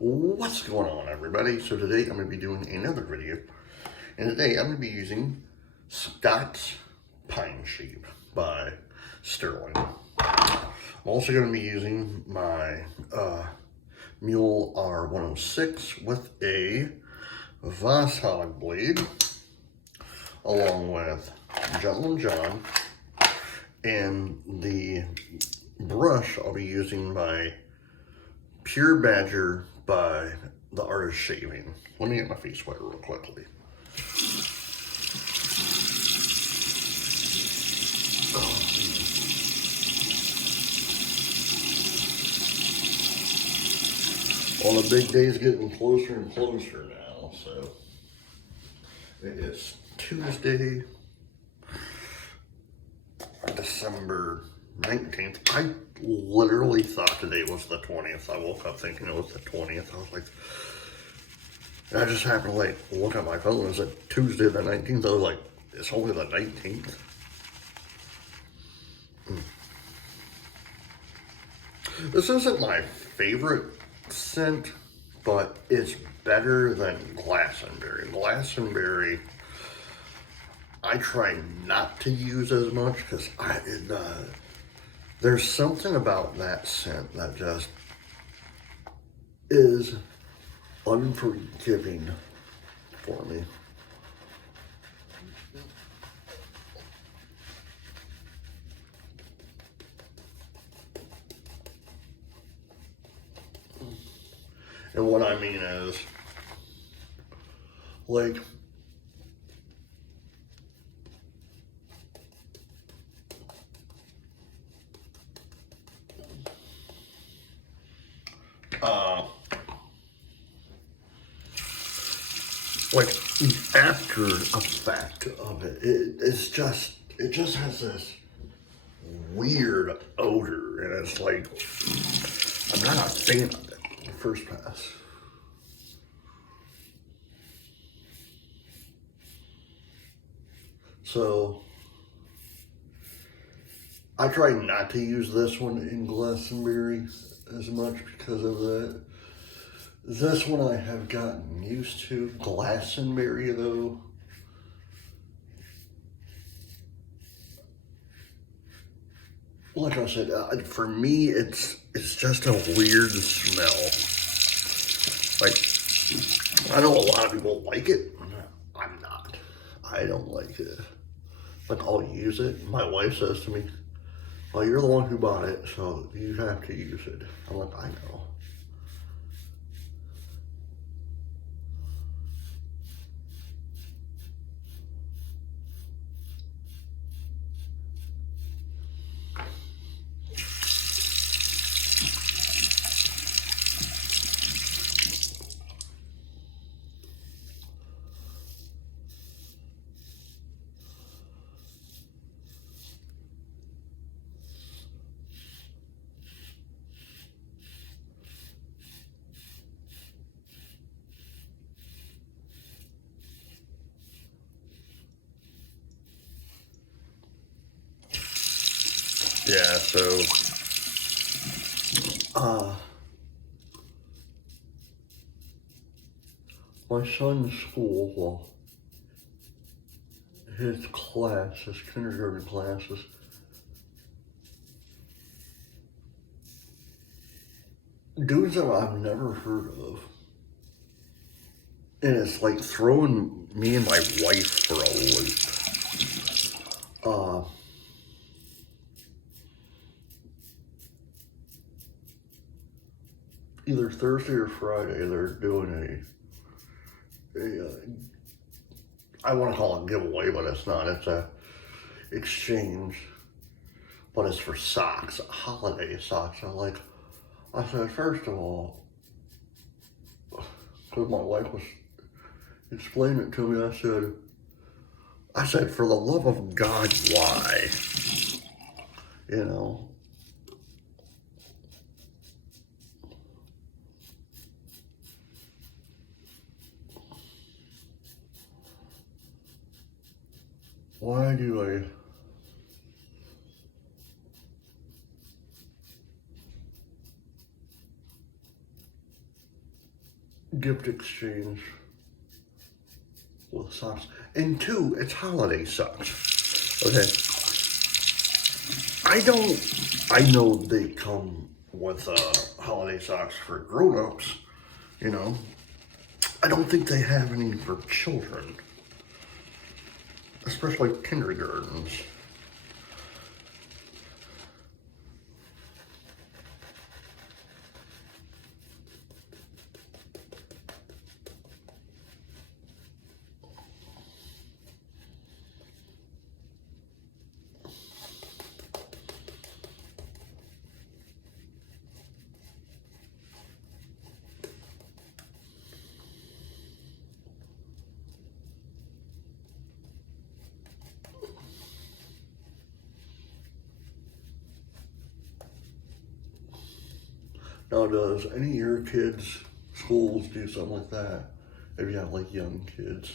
What's going on, everybody? So today I'm going to be doing another video, and today I'm going to be using Scots Pine Sheep by Stirling. I'm also going to be using my Mule R106 with a Voss hog blade, along with Gentleman John, and the brush I'll be using my Pure Badger by the Art of Shaving. Let me get my face wet real quickly. Well, the big day's getting closer and closer now, so it is Tuesday, December 19th. I literally thought today was the 20th. I woke up thinking it was the 20th. I was like, and I just happened to look at my phone and it said Tuesday the 19th. I was like, it's only the 19th. This isn't my favorite scent, but it's better than Glastonbury. Glastonbury, I try not to use as much because there's something about that scent that just is unforgiving for me. And what I mean is, the after effect of it, it just has this weird odor, and it's like, I'm not a fan of it the first pass. So I try not to use this one in Glastonbury as much because of that. This one I have gotten used to. Glastonbury, though, like I said, for me, it's just a weird smell. Like, I know a lot of people like it. I'm not. I don't like it. Like, I'll use it. My wife says to me, well, you're the one who bought it, so you have to use it. I'm like, I know. Yeah, so, my son's school, well, his class, his kindergarten classes, dudes that I've never heard of. And it's like throwing me and my wife for a loop. Either Thursday or Friday, they're doing I want to call it giveaway, but it's not. It's a exchange, but it's for socks, holiday socks. I said, first of all, because my wife was explaining it to me, I said, for the love of God, why? You know? Why do I gift exchange with socks. And two, it's holiday socks. Okay. I know they come with holiday socks for grown-ups, you know. I don't think they have any for children, especially kindergartens. Now, does any of your kids' schools do something like that? If you have like young kids,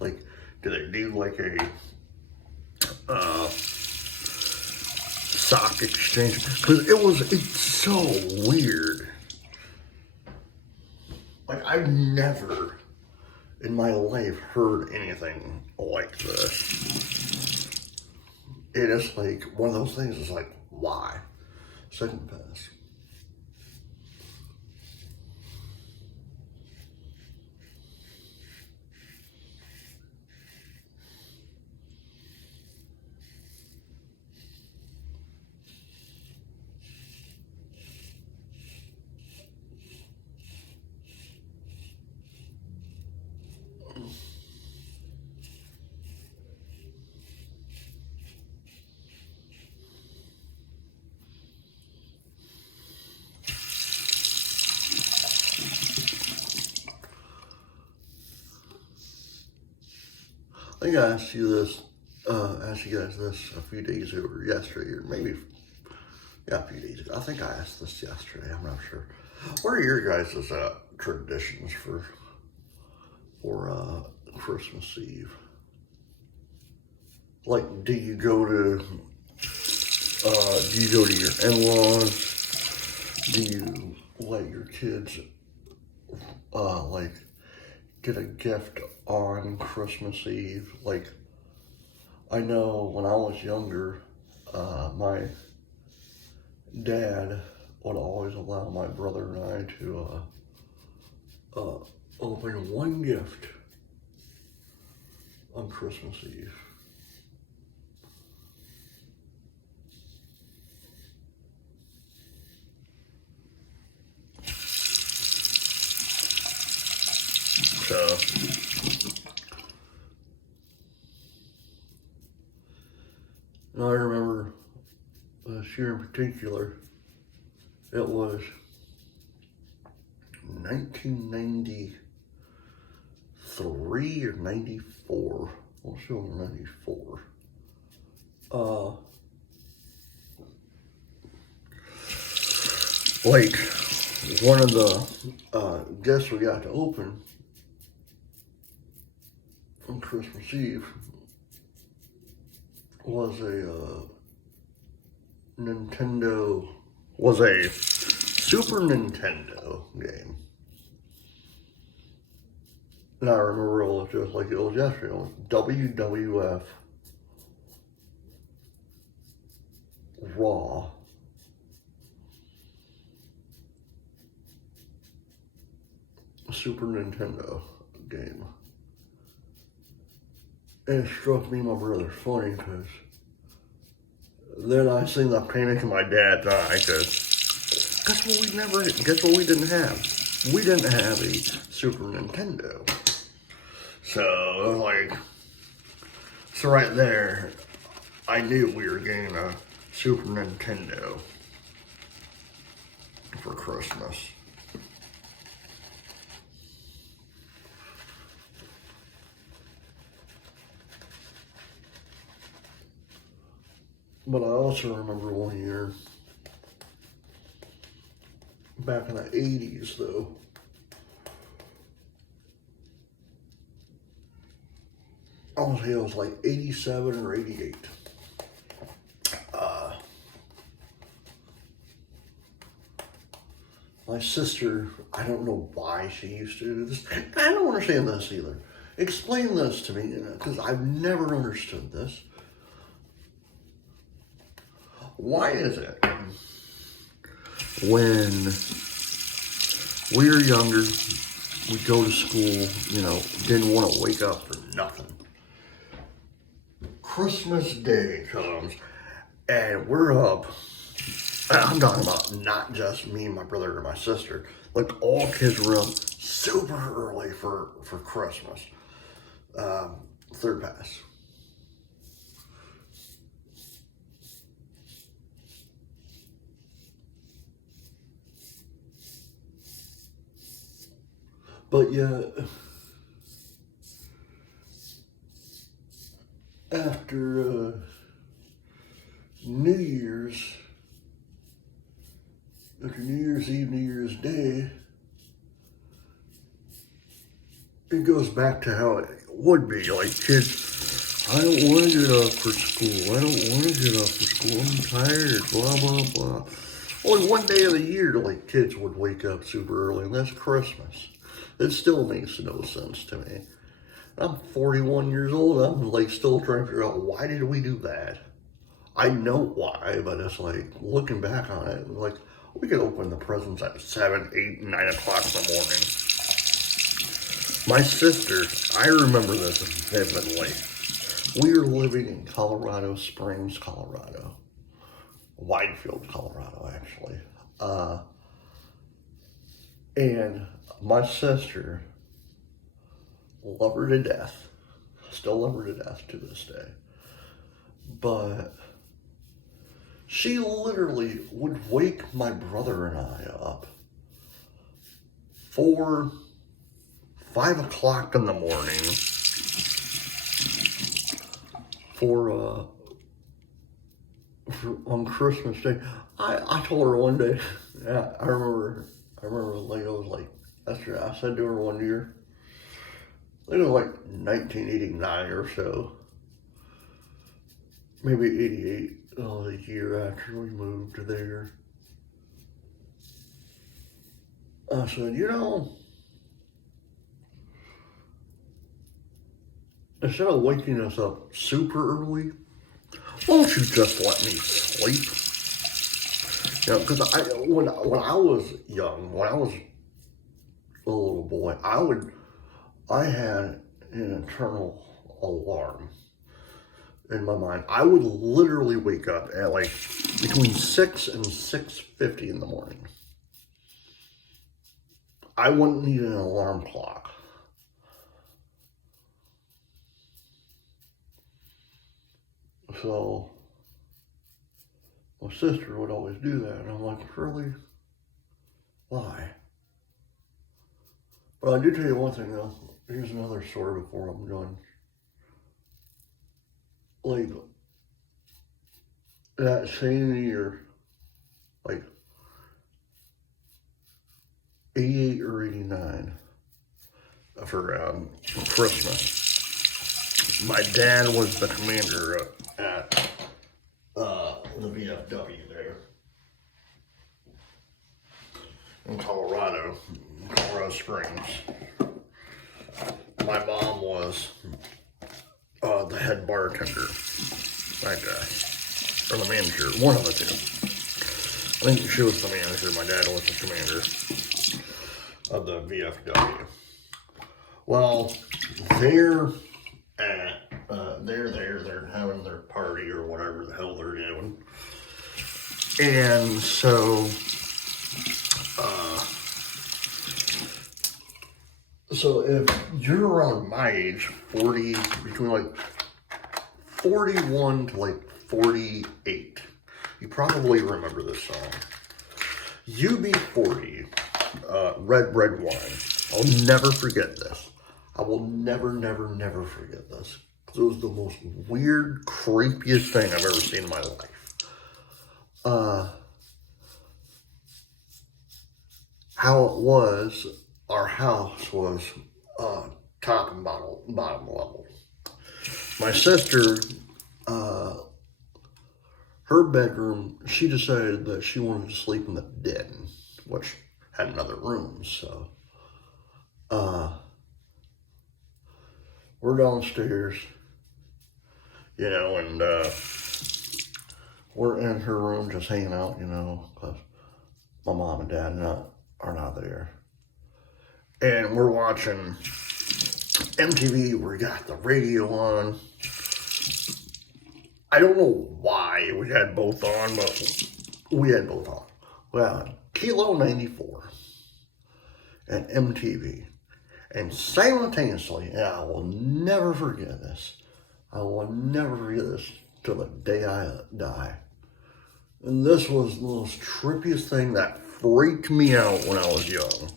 like, do they do like a sock exchange? Because it's so weird. Like, I've never in my life heard anything like this. It is like one of those things. It's like, why? Second pass. I think I asked you guys this a few days ago, or yesterday, or maybe, yeah, a few days ago. I think I asked this yesterday, I'm not sure. What are your guys' traditions for Christmas Eve? Like, do you go to your in-laws? Do you let your kids, like, get a gift on Christmas Eve? Like, I know when I was younger, my dad would always allow my brother and I to open one gift on Christmas Eve. So, and I remember this year in particular, it was 1993 or 94. I'll show you 94. Like, one of the gifts we got to open on Christmas Eve was a Super Nintendo game. And I remember it was just like it was yesterday. It was WWF Raw. Super Nintendo game. And it struck me and my brother funny because then I seen the panic in my dad's eye because guess what we didn't have? We didn't have a Super Nintendo. So I was like, so right there, I knew we were getting a Super Nintendo for Christmas. But I also remember one year, back in the 80s though, I want to say it was like 87 or 88. I my sister, I don't know why she used to do this. I don't understand this either. Explain this to me, because I've never understood this. Why is it when we were younger, we'd go to school, you know, didn't want to wake up for nothing. Christmas Day comes, and we're up. I'm talking about not just me and my brother and my sister. Like, all kids were up super early for Christmas. Third pass. But yeah, after New Year's Eve, New Year's Day, it goes back to how it would be. Like, kids, I don't want to get up for school. I don't want to get up for school. I'm tired, blah, blah, blah. Only one day of the year, like, kids would wake up super early, and that's Christmas. It still makes no sense to me. I'm 41 years old. I'm, like, still trying to figure out, why did we do that? I know why, but it's like, looking back on it, like, we could open the presents at 7, 8, 9 o'clock in the morning. My sister, I remember this vividly. We were living in Colorado Springs, Colorado. Widefield, Colorado, actually. And my sister, love her to death. Still love her to death to this day. But she literally would wake my brother and I up 4, 5 o'clock in the morning for on Christmas Day. I told her one day, yeah, I remember like, I was like, I said to her one year, I think it was like 1989 or so, maybe 88, a year after we moved there. I said, you know, instead of waking us up super early, why don't you just let me sleep? You know, because when I was young, when I was a little boy, I had an internal alarm in my mind. I would literally wake up at like between 6 and 6:50 in the morning. I wouldn't need an alarm clock. So my sister would always do that, and I'm like, really? Why? But I do tell you one thing though. Here's another story before I'm done. Like, that same year, like 88 or 89, for Christmas, my dad was the commander at the VFW there in Colorado Springs. My mom was the head bartender, I guess, or the manager, one of the two. I think she was the manager, my dad was the commander of the VFW. Well, they're having their party or whatever the hell they're doing. And so, so if you're around my age, 40, between like 41 to like 48, you probably remember this song. UB40, Red Red Wine. I'll never forget this. I will never forget this. Because it was the most weird, creepiest thing I've ever seen in my life. How it was, our house was top and bottom level. My sister, her bedroom, she decided that she wanted to sleep in the den, which, had another room. So, we're downstairs, you know, and we're in her room just hanging out, you know, because my mom and dad are not there. And we're watching MTV. We got the radio on. I don't know why we had both on, but we had both on. We had Kilo 94 and MTV. And simultaneously, and I will never forget this. I will never forget this till the day I die. And this was the most trippiest thing that freaked me out when I was young.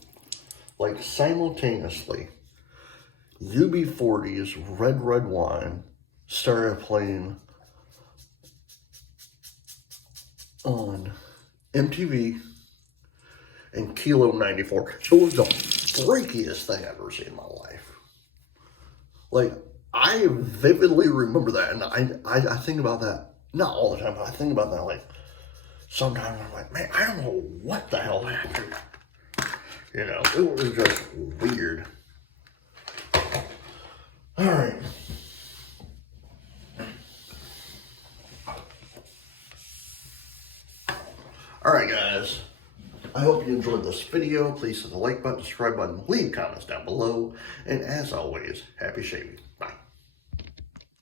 Like, simultaneously, UB40's Red Red Wine started playing on MTV and Kilo 94. It was the freakiest thing I've ever seen in my life. Like, I vividly remember that, and I think about that, not all the time, but I think about that, like, sometimes I'm like, man, I don't know what the hell happened. You know, it was just weird. All right. All right, guys. I hope you enjoyed this video. Please hit the like button, subscribe button, leave comments down below. And as always, happy shaving.